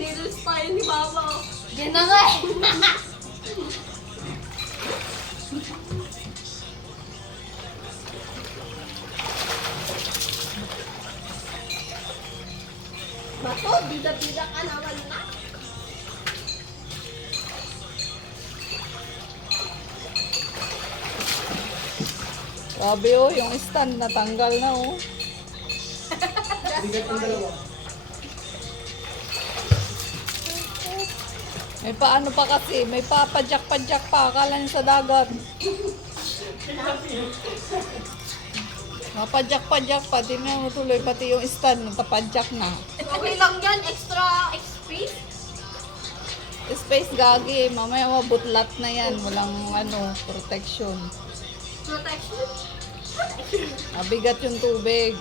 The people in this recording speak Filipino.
Needles pa yun ni Mama. Yan na nga eh. Bato, bida-bida ka naman na. Grabe oh, yung stand natanggal na oh. Bigat ng dalawa. May paano pa kasi, may papadyak-padyak pa, akala niya sa dagat. Mapadyak-padyak pa, tingnan mo tuloy, pati yung stand natapadyak na. Okay lang yan, extra space. Space gagi, mamaya mabutlat na yan, walang ano, protection. Protection. Mabigat yung tubig.